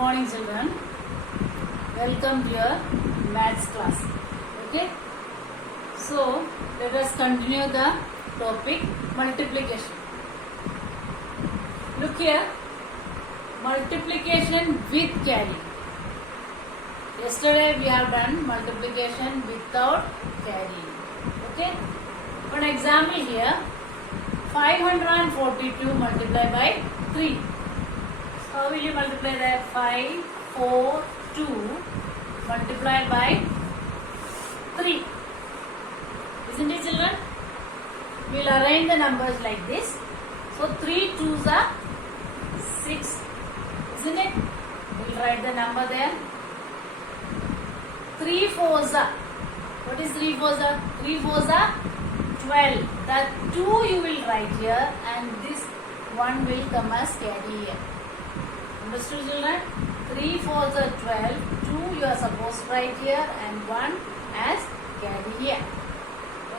morning children, welcome to your maths class. Okay, so let us continue the topic multiplication. Look here, multiplication with carry. Yesterday we have done multiplication without carry. Okay, one example here, 542 multiplied by 3. So how will you multiply that? 5, 4, 2 multiplied by 3. Isn't it, children? We will arrange the numbers like this. So 3 2s are 6. Isn't it? We will write the number there. 3 4s are. What is 3 4s are? 3 4s are 12. That 2 you will write here and this 1 will come as carry here. Understood, children? 3 4s are 12. 2 you are supposed to write here and 1 as carry here.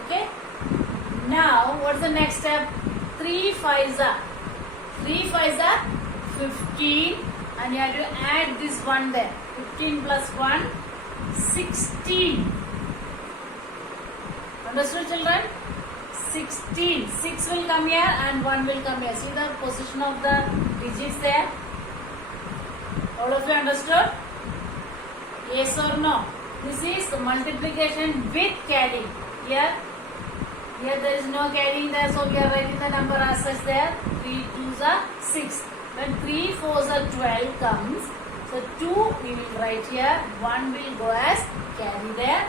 Okay? Now, what's the next step? 3 5s are. 3 5s are 15 and you have to add this 1 there. 15 plus 1, 16. Understood, children? 16. 6 will come here and 1 will come here. See the position of the digits there? All of you understood? Yes or no? This is multiplication with carrying. Here there is no carrying there, so we are writing the number as such there. 3 2s are 6. When 3 4s are 12 comes, so 2 we will write here, 1 will go as carry there.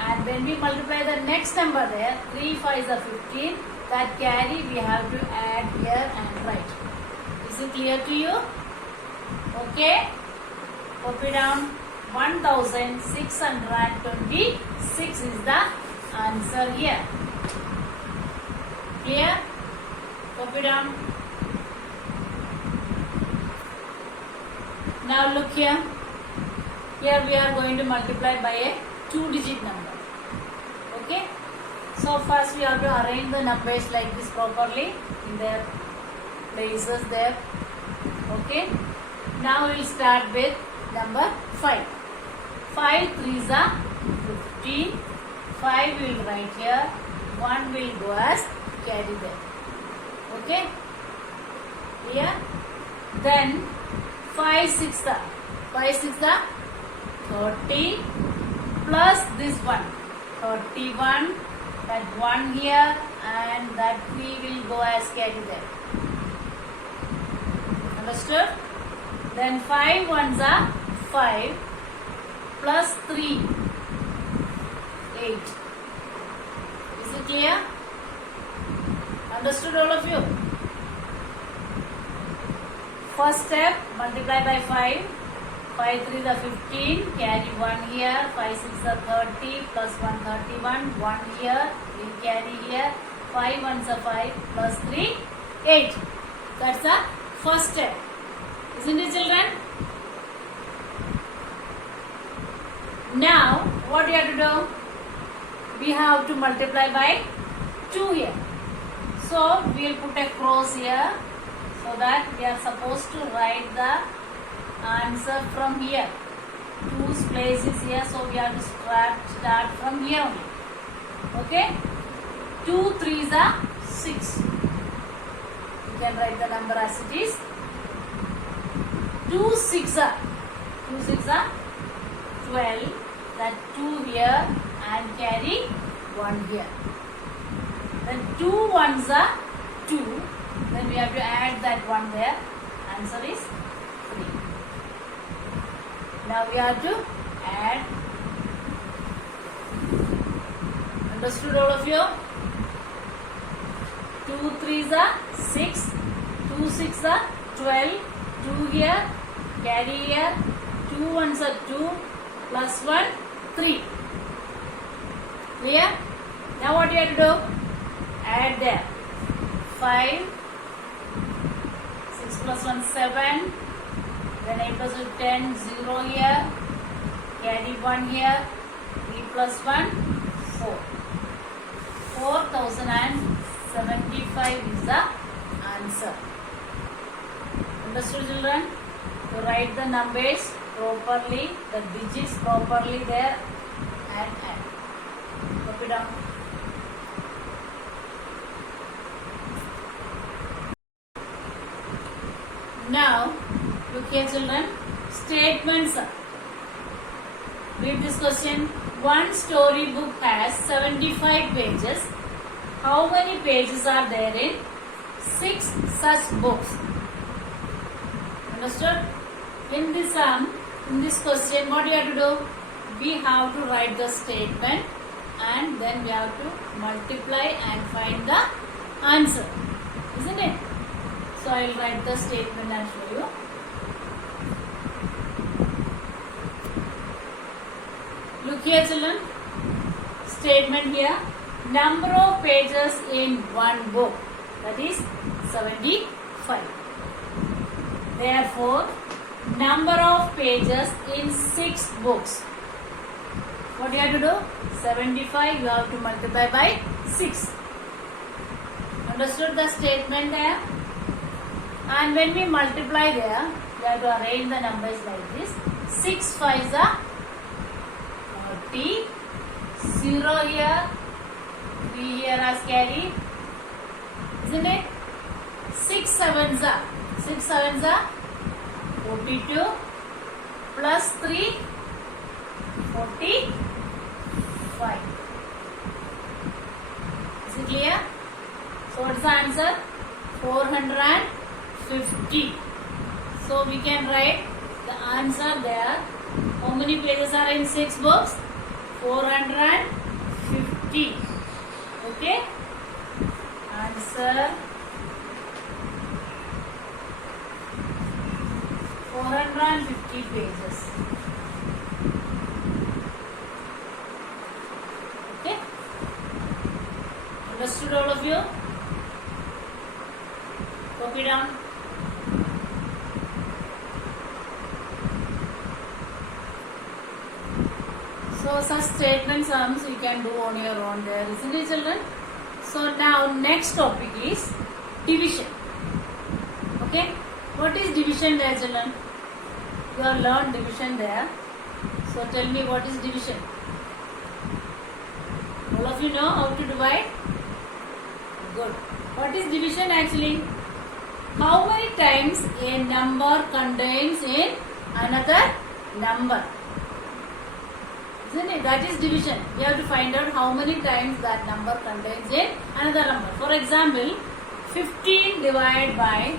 And when we multiply the next number there, 3 5s are 15, that carry we have to add here and write. Is it clear to you? Okay? Copy down. 1626 is the answer here. Clear? Copy down. Now look here. Here we are going to multiply by a 2-digit number. Okay? So first we have to arrange the numbers like this properly in their places there. Okay? Now we will start with number 5. 5 3s are 15. 5 we will write here. 1 will go as carry there. Okay? Here. Then 5 6 are 30 plus this one. 31. That 1 here and that 3 will go as carry there. Understood? Then 5 1s are 5 plus 3, 8. Is it clear? Understood, all of you? First step, multiply by 5. 5 3s are 15, carry 1 here. 5 6 are 30 plus 1 31. 1 here, we'll carry here. 5 1s are 5 plus 3, 8. That's the first step. Isn't it, children? Now, what you have to do? We have to multiply by 2 here. So, we will put a cross here so that we are supposed to write the answer from here. 2's place is here, so we have to start from here only. Okay? 2 3s are 6. You can write the number as it is. 2 6s are 12. That 2 here and carry 1 here. Then 2 1s are 2. Then we have to add that 1 there. Answer is 3. Now we have to add. Understood, all of you? 2 3s are 6. 2 6 are 12. 2 here. Carry here. 2 1s are 2. Plus 1, 3. Clear? Now what you have to do? Add there. 5. 6 plus 1, 7. Then 8 plus 2, 10. 0 here. Carry 1 here. 3 plus 1, 4. 4075 is the answer. Understood, children? to write the numbers properly, the digits properly there, and add. Copy down. Now, look here children, statements. Read this question. One storybook has 75 pages. How many pages are there in 6 such books? Understood? In this question, what you have to do? We have to write the statement and then we have to multiply and find the answer. Isn't it? So I will write the statement and show you. Look here children. Statement here. Number of pages in one book. That is 75. Therefore, number of pages in 6 books. What you have to do? 75 you have to multiply by 6. Understood the statement there? And when we multiply there, we have to arrange the numbers like this. 6 5s are 30. 0 here. 3 here as carry. Isn't it? 6 7s are 42 plus 3 45. Is it clear? So what's the answer? 450. So we can write the answer there. How many pages are in 6 books? 450. Okay? Answer 450 pages. Okay? Understood all of you? Copy down. So such statement sums you can do on your own there, isn't it children? So now next topic is division. Okay? What is division there children? You have learned division there. So tell me what is division? All of you know how to divide? Good. What is division actually? How many times a number contains in another number? Isn't it? That is division. You have to find out how many times that number contains in another number. For example, 15 divided by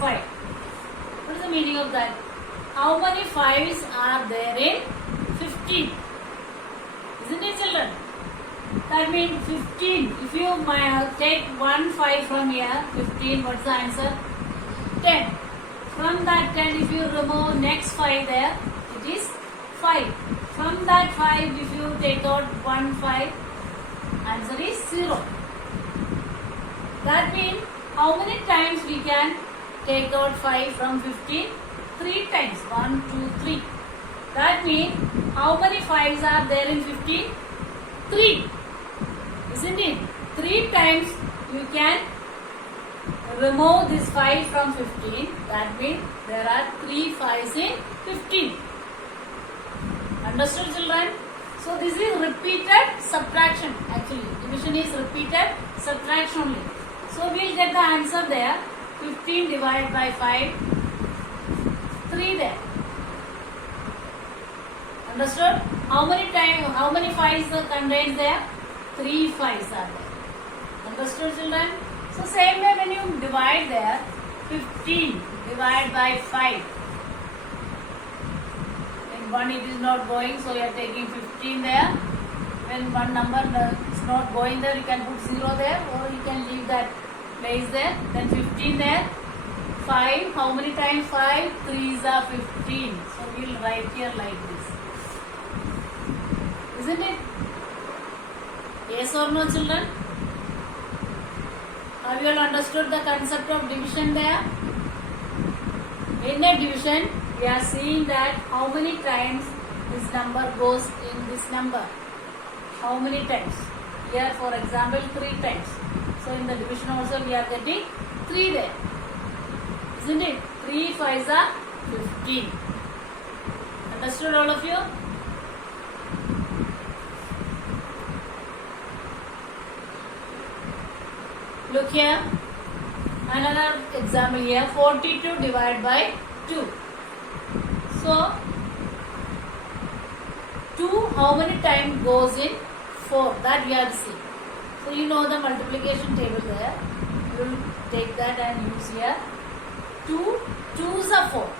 5. What is the meaning of that? How many 5s are there in 15? Isn't it children? That means 15. If you take 1 5 from here, 15, what's the answer? 10. From that 10, if you remove next 5 there, it is 5. From that 5, if you take out 1 5, answer is 0. That means how many times we can take out 5 from 15? 3 times. 1, 2, 3. That means how many 5s are there in 15? 3. Isn't it? 3 times you can remove this 5 from 15. That means there are 3 5s in 15. Understood children? So this is repeated subtraction actually. Division is repeated subtraction only. So we will get the answer there. 15 divided by 5. 3 there. Understood? How many 5s are contained there? 3 5s are there. Understood children? So same way when you divide there, 15 divided by 5. In 1 it is not going, so you are taking 15 there. When one number is not going there, you can put 0 there, or you can leave that place there. Then 15 there. 5, how many times 5? 3s are 15. So we will write here like this. Isn't it? Yes or no children? Have you all understood the concept of division there? In a division, we are seeing that how many times this number goes in this number. How many times? Here for example 3 times. So in the division also we are getting 3 there. Isn't it? 3 5s are 15. Understood all of you? Look here. Another example here. 42 divided by 2. So 2 how many times goes in 4? That we have to see. So you know the multiplication table there. You will take that and use here. 2 2s are 4.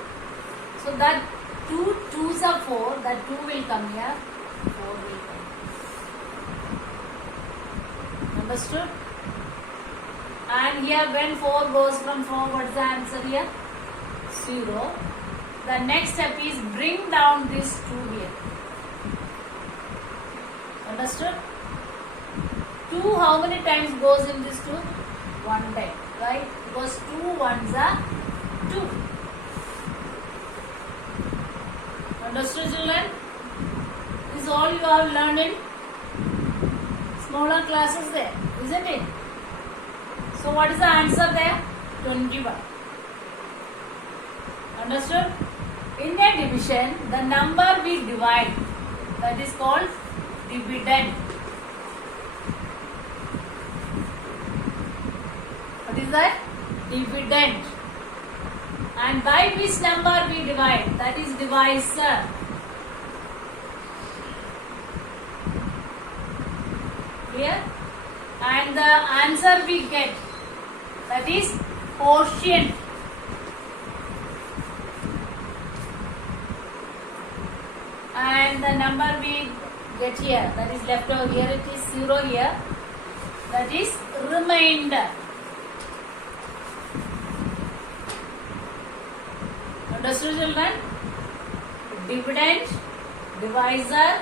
So that 2 2s are 4. That 2 will come here. 4 will come. Understood? And here when 4 goes from 4, what's the answer here? 0. The next step is bring down this 2 here. Understood? 2 how many times goes in this 2? 1 time, right? Because 2 ones are 2. Understood, children? This is all you have learned in smaller classes there, isn't it? So what is the answer there? 21. Understood? In a division, the number we divide, that is called dividend. What is that? Dividend. And by which number we divide? That is divisor. Clear? And the answer we get, that is quotient. And the number we get here, that is left over here, it is 0 here, that is remainder. Understood, children? Dividend, divisor,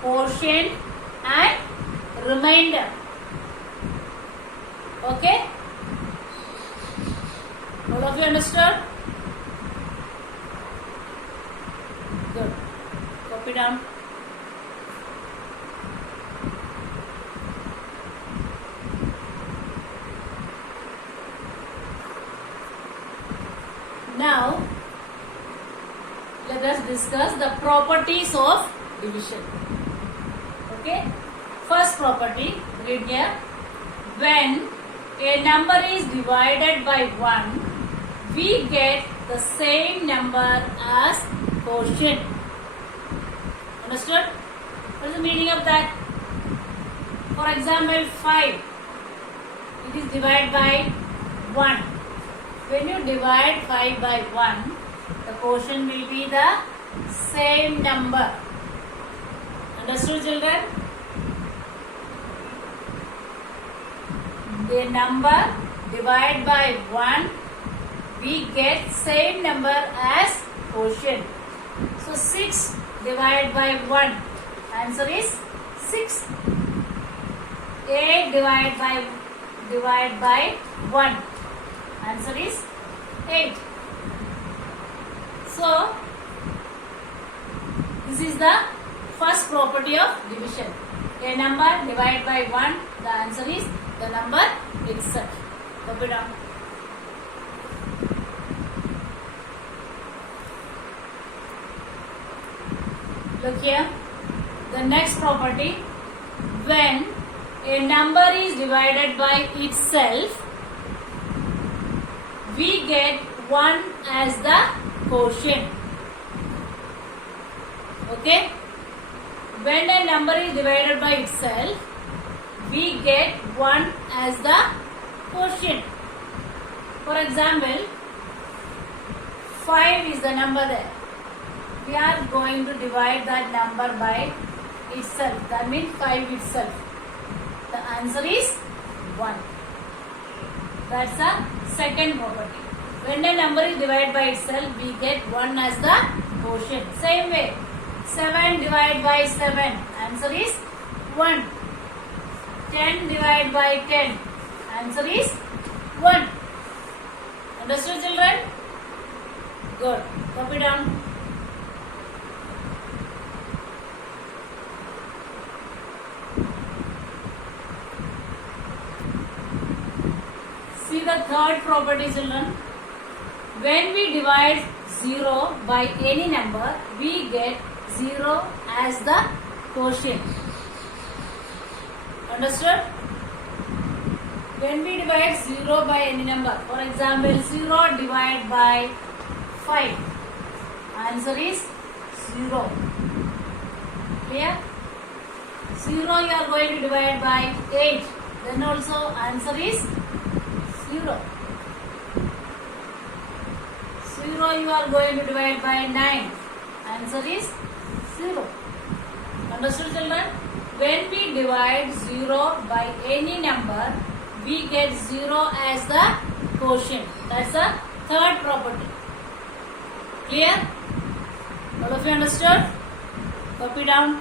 quotient and remainder. Okay? All of you understood? Good. Copy down. Now, let us discuss the properties of division. Okay? First property, read here. When a number is divided by 1, we get the same number as quotient. Understood? What is the meaning of that? For example, 5. It is divided by 1. When you divide 5 by 1, the quotient will be the same number. Understood, children? The number divided by 1, we get same number as quotient. So 6 divided by 1, answer is 6. 8 divided by 1, answer is 8. So this is the first property of division. A number divided by 1, the answer is the number itself. Copy down. Look here. The next property, when a number is divided by itself, we get 1 as the quotient. Okay? When a number is divided by itself, we get 1 as the quotient. For example, 5 is the number there. We are going to divide that number by itself. That means 5 itself. The answer is 1. That's the second property. When a number is divided by itself, we get 1 as the quotient. Same way, 7 divided by 7, answer is 1. 10 divided by 10, answer is 1. Understood, children? Good. Copy down. See the third property, children. when we divide 0 by any number, we get 0 as the quotient. Understood? When we divide 0 by any number, for example 0 divided by 5, answer is 0. Clear? 0 you are going to divide by 8, then also answer is 0. 0 you are going to divide by 9, answer is 0. Understood, children? When we divide 0 by any number, we get 0 as the quotient. That's the third property. Clear? All of you understood? Copy down.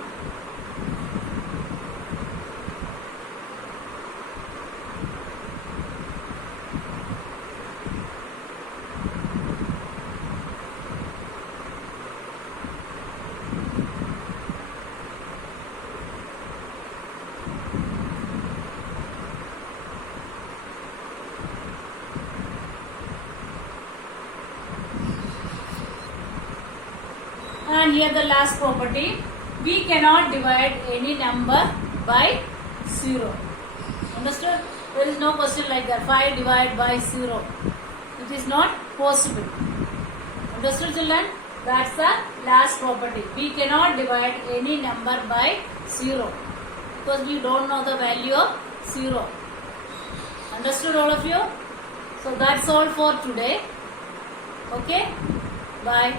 And here the last property, we cannot divide any number by 0. Understood? There is no question like that. 5 divided by 0. It is not possible. Understood, children? That's the last property. We cannot divide any number by 0 because we don't know the value of 0. Understood, all of you? So that's all for today. Okay? Bye.